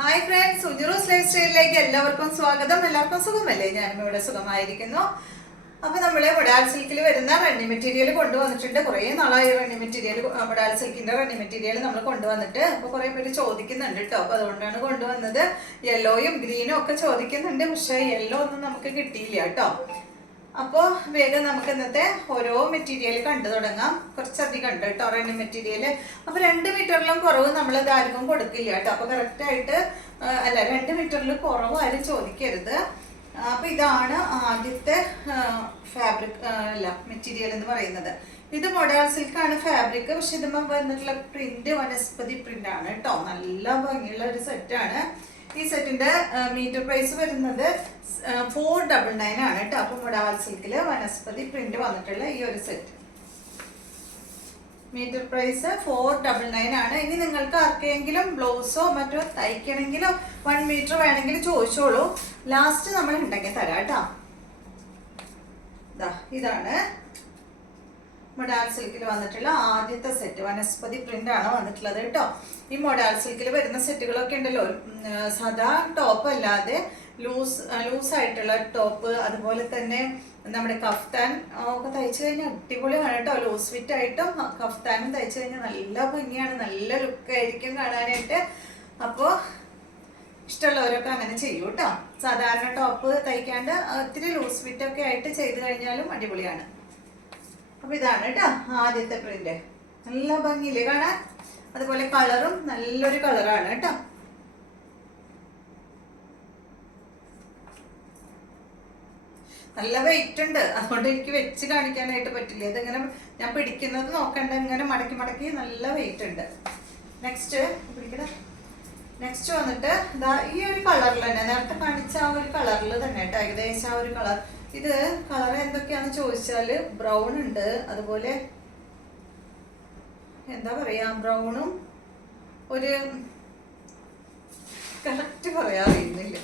Hi friends, സുജിറൂസ് life സ്റ്റൈലിലേക്ക് എല്ലാവർക്കും സ്വാഗതം. എല്ലാവർക്കും സുഖമല്ലേ? ഞാനും ഇവിടെ സുഖമായിരിക്കുന്നു. അപ്പൊ നമ്മള് മൊഡാൾ സിൽക്കിൽ വരുന്ന റണ്ണി മെറ്റീരിയൽ കൊണ്ടുവന്നിട്ടുണ്ട്. കുറെ നാളായി റണ്ണി മെറ്റീരിയൽ, മൊഡാൾ സിൽക്കിന്റെ റണ്ണി മെറ്റീരിയൽ നമ്മൾ കൊണ്ടുവന്നിട്ട്. അപ്പൊ കുറെ പേര് ചോദിക്കുന്നുണ്ട് കേട്ടോ. അപ്പൊ അതുകൊണ്ടാണ് കൊണ്ടുവന്നത്. യെല്ലോയും ഗ്രീനും ഒക്കെ ചോദിക്കുന്നുണ്ട്, പക്ഷെ യെല്ലോ ഒന്നും നമുക്ക് കിട്ടിയില്ല കേട്ടോ. അപ്പോൾ വേഗം നമുക്ക് ഇന്നത്തെ ഓരോ മെറ്റീരിയൽ കണ്ടു തുടങ്ങാം. കുറച്ചധികം ഉണ്ട് കേട്ടോ റണ്ണിങ് മെറ്റീരിയൽ. അപ്പോൾ 2 മീറ്ററിലും കുറവ് നമ്മൾ ഇതാർക്കും കൊടുക്കില്ല കേട്ടോ. അപ്പോൾ കറക്റ്റായിട്ട് അല്ല, 2 മീറ്ററിൽ കുറവ് ആരും ചോദിക്കരുത്. അപ്പോൾ ഇതാണ് ആദ്യത്തെ ഫാബ്രിക് അല്ല മെറ്റീരിയൽ എന്ന് പറയുന്നത്. ഇത് മൊഡാൾ സിൽക്കാണ് ഫാബ്രിക്. പക്ഷെ ഇതുമ്പോൾ വന്നിട്ടുള്ള പ്രിന്റ് വനസ്പതി പ്രിന്റ് ആണ് കേട്ടോ. നല്ല ഭംഗിയുള്ള ഒരു സെറ്റാണ്. ഈ സെറ്റിന്റെ മീറ്റർ പ്രൈസ് വരുന്നത് 499 ആണ് കേട്ടോ. അപ്പൊ മൊഡാൾ സിൽക്കില് വനസ്പതി പ്രിന്റ് വന്നിട്ടുള്ള ഈ ഒരു സെറ്റ് മീറ്റർ പ്രൈസ് 499 ആണ്. ഇനി നിങ്ങൾക്ക് ആർക്കെങ്കിലും ബ്ലൗസോ മറ്റോ തയ്ക്കണമെങ്കിലോ 1 മീറ്റർ വേണമെങ്കിൽ ചോദിച്ചോളൂ. ലാസ്റ്റ് നമ്മൾ ഉണ്ടെങ്കിൽ തരാം കേട്ടോ. ഇതാണ് മൊഡാൾ സിൽക്കിൽ വന്നിട്ടുള്ള ആദ്യത്തെ സെറ്റ്. വനസ്പതി പ്രിന്റ് ആണ് വന്നിട്ടുള്ളത് കേട്ടോ. ഈ മൊഡാൾ സിൽക്കിൽ വരുന്ന സെറ്റുകളൊക്കെ ഉണ്ടല്ലോ, സാധാ ടോപ്പ് അല്ലാതെ ലൂസായിട്ടുള്ള ടോപ്പ്, അതുപോലെ തന്നെ നമ്മുടെ കഫ്താൻ ഒക്കെ തയ്ച്ചു കഴിഞ്ഞാൽ അടിപൊളിയാണ് കേട്ടോ. ലൂസ് ഫിറ്റ് ആയിട്ടും കഫ്താനും തയ്ച്ചു കഴിഞ്ഞാൽ നല്ല ഭംഗിയാണ്, നല്ല ലുക്കായിരിക്കും കാണാനായിട്ട്. അപ്പോൾ ഇഷ്ടമുള്ളവരൊക്കെ അങ്ങനെ ചെയ്യൂ കേട്ടോ. സാധാരണ ടോപ്പ് തയ്ക്കാണ്ട് ഒത്തിരി ലൂസ് ഫിറ്റ് ഒക്കെ ആയിട്ട് ചെയ്ത് കഴിഞ്ഞാലും അടിപൊളിയാണ്. അപ്പൊ ഇതാണ് കേട്ടോ ആദ്യത്തെ പ്രിന്റ്. നല്ല ഭംഗിയില്ലേ കാണാൻ? അതുപോലെ കളറും നല്ലൊരു കളറാണ് കേട്ടോ. നല്ല വെയിറ്റ് ഉണ്ട്, അതുകൊണ്ട് എനിക്ക് വെച്ച് കാണിക്കാനായിട്ട് പറ്റില്ല. ഇതിങ്ങനെ ഞാൻ പിടിക്കുന്നത് നോക്കണ്ട, ഇങ്ങനെ മടക്കി മടക്കി നല്ല വെയിറ്റ് ഉണ്ട്. നെക്സ്റ്റ് വന്നിട്ട് ഇതാ ഈ ഒരു കളറിൽ തന്നെ, നേരത്തെ കാണിച്ച ആ ഒരു കളറിൽ തന്നെ കേട്ടോ, ഏകദേശം ആ ഒരു കളർ. ഇത് കളർ എന്തൊക്കെയാന്ന് ചോദിച്ചാല് ബ്രൗൺ ഉണ്ട്, അതുപോലെ എന്താ പറയാ, ബ്രൗണും ഒരു കറക്റ്റ് പറയാൻ അറിയുന്നില്ല.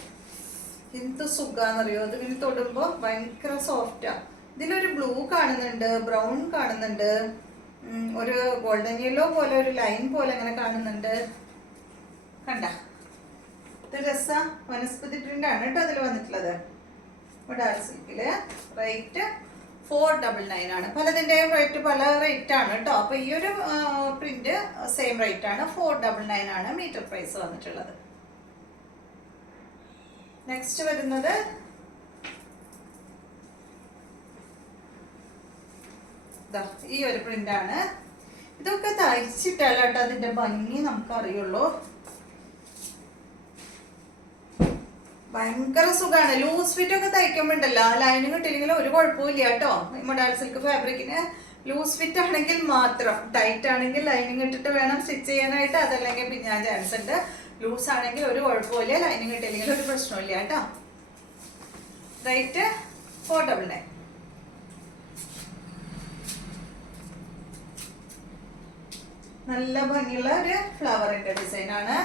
എന്ത് സുഖാന്നറിയോ, അത് ഇങ്ങനെ തൊടുമ്പോ ഭയങ്കര സോഫ്റ്റാ. ഇതിലൊരു ബ്ലൂ കാണുന്നുണ്ട്, ബ്രൗൺ കാണുന്നുണ്ട്, ഒരു ഗോൾഡൻ യെല്ലോ പോലെ ഒരു ലൈൻ പോലെ അങ്ങനെ കാണുന്നുണ്ട്. കണ്ട, ഇത് രസ വനസ്പതി പ്രിന്റ് ആണ് കേട്ടോ അതിൽ വന്നിട്ടുള്ളത്. മൊഡാൾ സിൽക്കില് റേറ്റ് 499 ആണ്. പലതിൻ്റെയും റേറ്റ് പല റേറ്റ് ആണ് കേട്ടോ. അപ്പൊ ഈ ഒരു പ്രിന്റ് സെയിം റേറ്റ് ആണ്, 499 ആണ് മീറ്റർ പ്രൈസ് വന്നിട്ടുള്ളത്. നെക്സ്റ്റ് വരുന്നത് ഈ ഒരു പ്രിന്റ് ആണ്. ഇതൊക്കെ തയ്ച്ചിട്ടല്ല കേട്ടോ അതിന്റെ ഭംഗി നമുക്ക് അറിയുള്ളൂ. ഭയങ്കര സുഖമാണ്. ലൂസ് ഫിറ്റ് ഒക്കെ തയ്ക്കുമ്പോണ്ടല്ലോ, ലൈനിങ് കിട്ടില്ലെങ്കിൽ ഒരു കുഴപ്പമില്ല കേട്ടോ. മൊഡാൾ സിൽക്ക് ഫാബ്രിക്കിന് ലൂസ് ഫിറ്റ് ആണെങ്കിൽ മാത്രം, ടൈറ്റ് ആണെങ്കിൽ ലൈനിങ് ഇട്ടിട്ട് വേണം സ്റ്റിച്ച് ചെയ്യാനായിട്ട്. അതല്ലെങ്കിൽ പിന്നെ ഞാൻ ചാൻസ് ഉണ്ട്. ലൂസ് ആണെങ്കിൽ ഒരു കുഴപ്പമില്ല, ലൈനിങ് കിട്ടില്ലെങ്കിൽ ഒരു പ്രശ്നമില്ല കേട്ടോ. റേറ്റ് 499. നല്ല ഭംഗിയുള്ള ഒരു ഫ്ലവറിന്റെ ഡിസൈൻ ആണ്.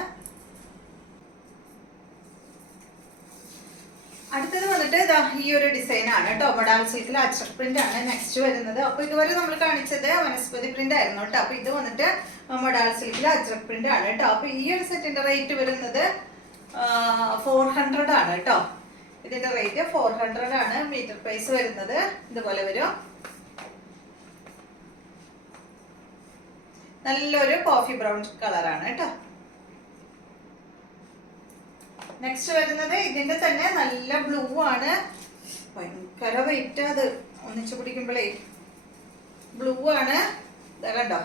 അടുത്തത് വന്നിട്ട് ഈ ഒരു ഡിസൈൻ ആണ് കേട്ടോ. മൊഡാൾ സിൽക്കിൽ അച്ചക് പ്രിന്റ് ആണ് നെക്സ്റ്റ് വരുന്നത്. അപ്പൊ ഇതുവരെ നമ്മൾ കാണിച്ചത് വനസ്പതി പ്രിന്റ് ആയിരുന്നു കേട്ടോ. അപ്പൊ ഇത് വന്നിട്ട് മൊഡാൾ സിൽക്കിൽ അച്ചക് പ്രിന്റ് ആണ് കേട്ടോ. അപ്പൊ ഈ ഒരു സെറ്റിന്റെ റേറ്റ് വരുന്നത് 400 ആണ് കേട്ടോ. ഇതിന്റെ റേറ്റ് 400 ആണ്. മീറ്റർ പ്രൈസ് വരുന്നത് ഇതുപോലെ വരും. നല്ലൊരു കോഫി ബ്രൗൺ കളറാണ് കേട്ടോ. നെക്സ്റ്റ് വരുന്നത് ഇതിന്റെ തന്നെ നല്ല ബ്ലൂ ആണ്. ഭയങ്കര വെയിറ്റ്, അത് ഒന്നിച്ചു പിടിക്കുമ്പോഴേ ബ്ലൂ ആണ്. കണ്ടോ,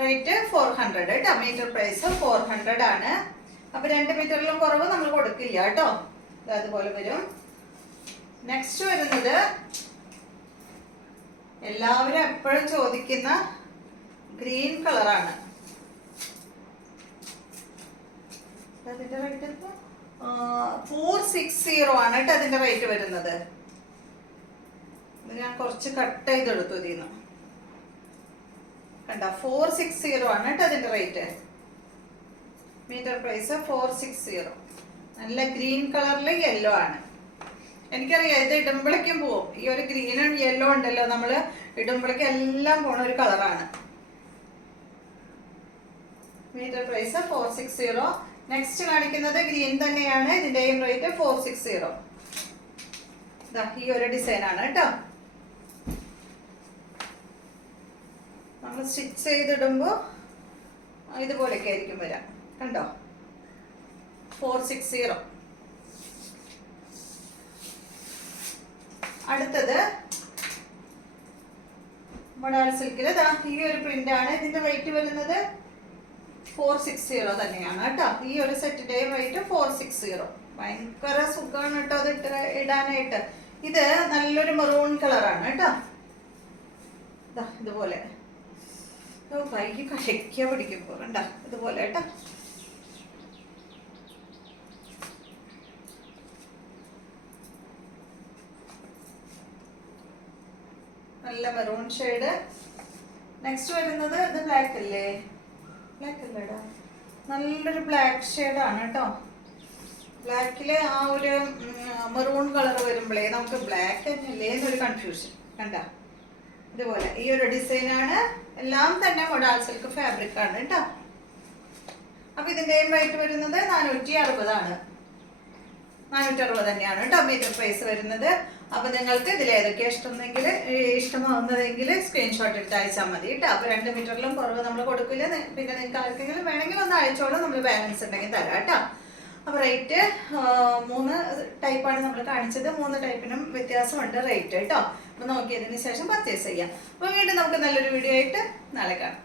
റേറ്റ് 400 കേട്ടോ. മീറ്റർ പ്രൈസ് 400 ആണ്. അപ്പൊ 2 മീറ്ററിലും കുറവ് നമ്മൾ കൊടുക്കില്ല കേട്ടോ. അതുപോലെ വരും. നെക്സ്റ്റ് വരുന്നത് എല്ലാവരും എപ്പോഴും ചോദിക്കുന്ന ഗ്രീൻ കളറാണ്. അതിന്റെ റേറ്റ് 460 ആണ് കേട്ടോ അതിന്റെ റേറ്റ് വരുന്നത്. ഞാൻ കുറച്ച് കട്ട് ചെയ്തെടുത്തു ഇതിന്ന്. കണ്ട, 460 ആണ് കേട്ടോ അതിന്റെ റേറ്റ്. Metre price 460. നല്ല ഗ്രീൻ കളറിൽ യെല്ലോ ആണ്. എനിക്കറിയാം ഇത് ഇടുമ്പോഴേക്കും പോവും. ഈ ഒരു ഗ്രീനും യെല്ലോ ഉണ്ടല്ലോ, നമ്മൾ ഇടുമ്പോഴേക്കും എല്ലാം പോണ ഒരു കളറാണ്. Metre price 460. നെക്സ്റ്റ് കാണിക്കുന്നത് ഗ്രീൻ തന്നെയാണ്, ഇതിന്റെയും റേറ്റ് 460. ഈ ഒരു ഡിസൈൻ ആണ് കേട്ടോ. നമ്മൾ സ്റ്റിച്ച് ചെയ്തിടുമ്പോൾ ഇതുപോലെയൊക്കെ ആയിരിക്കും വരാം, കണ്ടോ. 460. അടുത്തത് മൊഡാൾ സിൽക്കിൽ ഈ ഒരു പ്രിന്റ് ആണ്. ഇതിന്റെ റേറ്റ് വരുന്നത് 460 തന്നെയാണ് കേട്ടോ. ഈ ഒരു സെറ്റിന്റെ റേറ്റ് 460. ഭയങ്കര സുഖമാണ് കേട്ടോ അത് ഇടാനായിട്ട്. ഇത് നല്ലൊരു മെറൂൺ കളറാണ് കേട്ടോ. ഇതുപോലെ കൈക്ക് കഴയ്ക്ക പിടിക്കുമ്പോ കണ്ട ഇതുപോലെ കേട്ടോ. നല്ല മെറൂൺ ഷെയ്ഡ്. നെക്സ്റ്റ് വരുന്നത് ഇത് ബ്ലാക്ക് അല്ലേ, ബ്ലാക്ക് അല്ലേടാ, നല്ലൊരു ബ്ലാക്ക് ഷെയ്ഡാണ് കേട്ടോ. ബ്ലാക്കില് ആ ഒരു മെറൂൺ കളർ വരുമ്പോഴേ നമുക്ക് ബ്ലാക്ക് തന്നെയല്ലേ എന്നൊരു കൺഫ്യൂഷൻ കണ്ട. ഇതുപോലെ ഈ ഒരു ഡിസൈനാണ്. എല്ലാം തന്നെ മൊഡാൾ സിൽക്ക് ഫാബ്രിക് ആണ് കേട്ടോ. അപ്പൊ ഇതിന്റെയും റേറ്റ് വരുന്നത് 460 ആണ്. 460 തന്നെയാണ് കേട്ടോ മീറ്റർ പ്രൈസ് വരുന്നത്. അപ്പൊ നിങ്ങൾക്ക് ഇതിൽ ഏതൊക്കെ ഇഷ്ടമാവുന്നതെങ്കിൽ സ്ക്രീൻഷോട്ട് എടുത്ത് അയച്ചാൽ മതി കേട്ടോ. അപ്പൊ 2 മീറ്ററിലും കുറവ് നമ്മൾ കൊടുക്കില്ല. പിന്നെ നിങ്ങൾക്ക് ആർക്കെങ്കിലും വേണമെങ്കിൽ ഒന്ന് അയച്ചോളൂ, നമ്മൾ ബാലൻസ് ഉണ്ടെങ്കിൽ തരാം കേട്ടോ. അപ്പോൾ റേറ്റ് 3 ടൈപ്പാണ് നമ്മൾ കാണിച്ചത്. 3 ടൈപ്പിനും വ്യത്യാസമുണ്ട് റേറ്റ് കേട്ടോ. അപ്പോൾ നോക്കിയതിന് ശേഷം പർച്ചേസ് ചെയ്യാം. അപ്പോൾ വീണ്ടും നമുക്ക് നല്ലൊരു വീഡിയോ ആയിട്ട് നാളെ കാണാം.